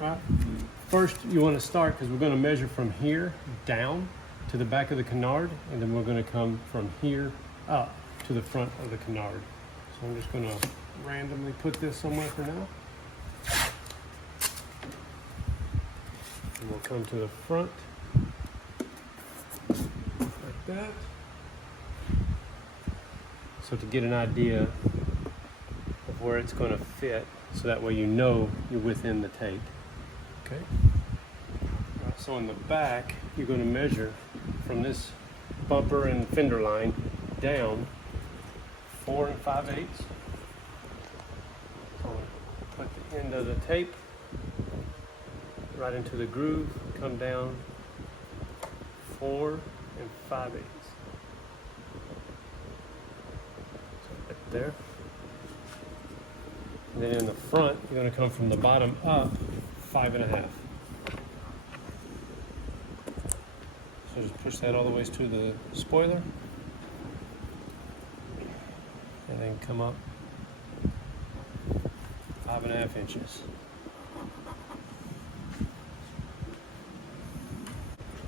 Right. First, you want to start, because we're going to measure from here down to the back of the canard, and then we're going to come from here up to the front of the canard. So I'm just going to randomly put this somewhere for now. And we'll come to the front, like that. So to get an idea of where it's going to fit, so that way you know you're within the tape. Okay. Right, so in the back, you're going to measure from this bumper and fender line down 4 5/8. So put the end of the tape right into the groove, come down 4 5/8. So right there. And then in the front, you're going to come from the bottom up 5 1/2. So just push that all the way to the spoiler, and then come up 5 1/2 inches.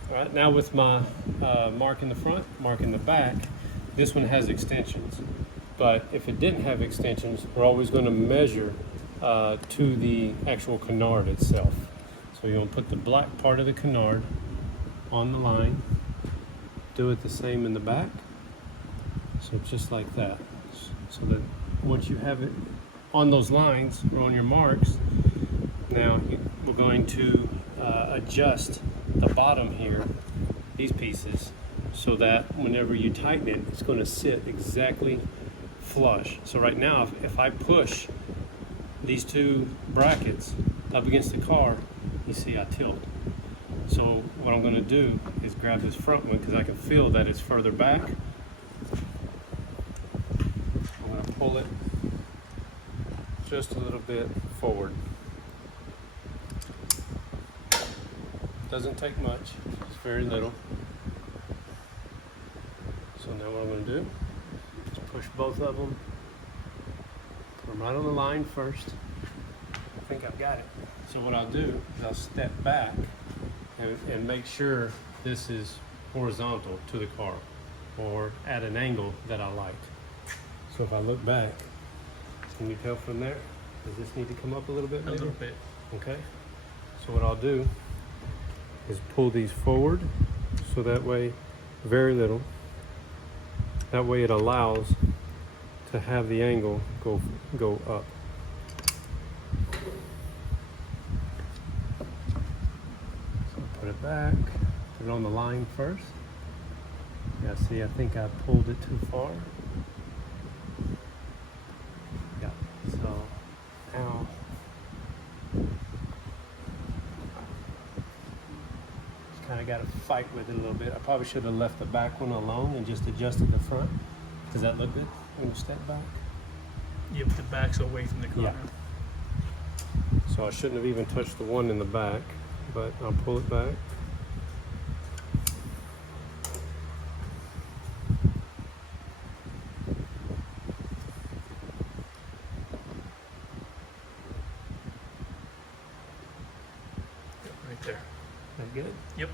All right, now with my mark in the front, mark in the back, this one has extensions. But if it didn't have extensions, we're always going to measure to the actual canard itself. So you're going to put the black part of the canard on the line, do it the same in the back, so just like that. So that once you have it on those lines or on your marks, now we're going to adjust the bottom here, these pieces, so that whenever you tighten it, it's going to sit exactly flush. So right now, if I push these two brackets up against the car, you see I tilt. So what I'm going to do is grab this front one, because I can feel that it's further back. I'm going to pull it just a little bit forward. Doesn't take much, it's very little. So now what I'm going to do, push both of them, put them right on the line first. I think I've got it. So what I'll do is I'll step back and make sure this is horizontal to the car, or at an angle that I like. So if I look back, can you tell from there? Does this need to come up a little bit? Maybe? A little bit. Okay. So what I'll do is pull these forward, so that way, very little. That way it allows to have the angle go up. So put it back, put it on the line first. Yeah, see, I think I pulled it too far. Yeah, so now kind of got to fight with it a little bit. I probably should have left the back one alone and just adjusted the front. Does that look good when you step back? Yep, the back's away from the car. Yeah. So I shouldn't have even touched the one in the back, but I'll pull it back. Yep, right there. That good? Yep.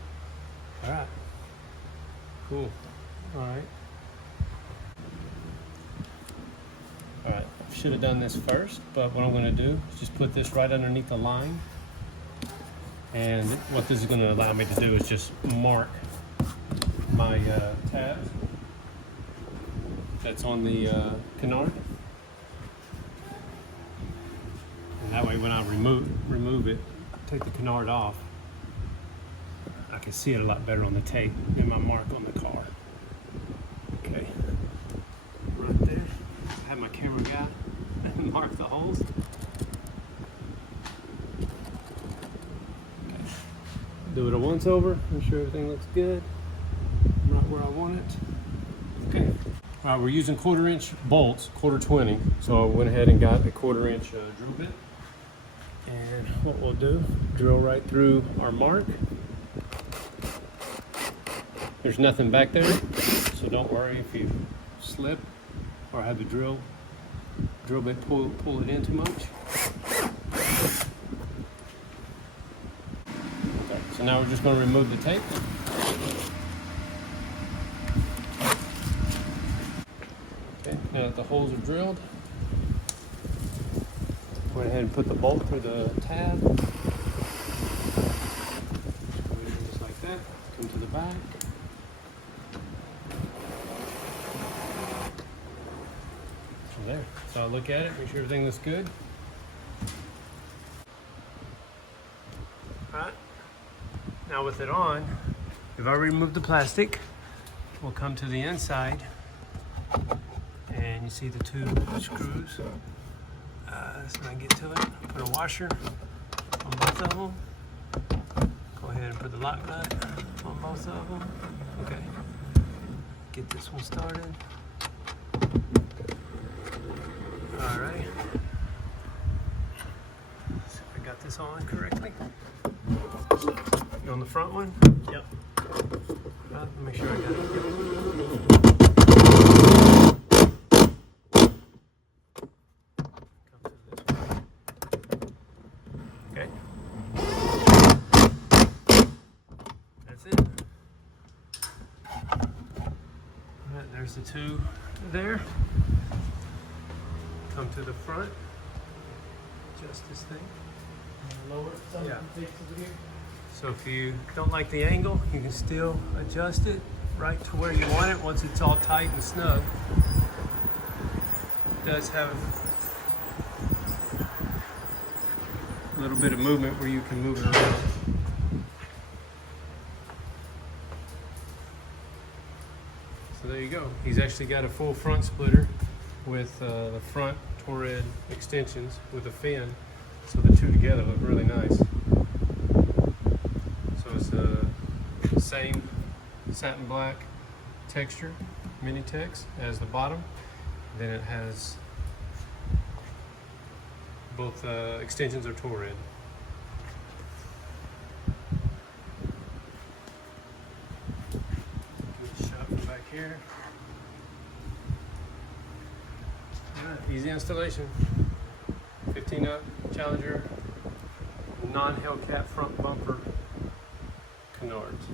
All right. Cool. All right. All right. Should have done this first, but what I'm going to do is just put this right underneath the line. And what this is going to allow me to do is just mark my tabs that's on the canard. And that way when I remove it, take the canard off, I can see it a lot better on the tape than my mark on the car. Okay, right there. I have my camera guy mark the holes. Okay. Do it a once over, make sure everything looks good. I'm right where I want it. Okay. All right, we're using 1/4 inch bolts, 1/4 20. So I went ahead and got a 1/4 inch drill bit. And what we'll do, drill right through our mark. There's nothing back there, so don't worry if you slip or have the drill bit pull it in too much. So now we're just going to remove the tape. Okay, now that the holes are drilled, go ahead and put the bolt through the tab. Just like that. Come to the back. So there. So I'll look at it, make sure everything looks good. Alright. Now with it on, we've already removed the plastic. We'll come to the inside, and you see the two screws. Let's not get to it. Put a washer on both of them. Go ahead and put the lock nut on both of them. Okay. Get this one started. All right. See if I got this on correctly. You on the front one? Yep. Make sure I got it. Okay. That's it. Alright, there's the two there. Come to the front. Adjust this thing. Lower it some. Yeah. Take over here. So if you don't like the angle, you can still adjust it right to where you want it once it's all tight and snug. It does have a little bit of movement where you can move it around. So there you go. He's actually got a full front splitter with the front Torrid extensions with a fin. So the two together look really nice. So it's the same satin black texture, mini tex, as the bottom. Then it has both extensions are Torrid. Good shot from back here. Alright, easy installation. 15 up Challenger non-Hellcat front bumper Canards.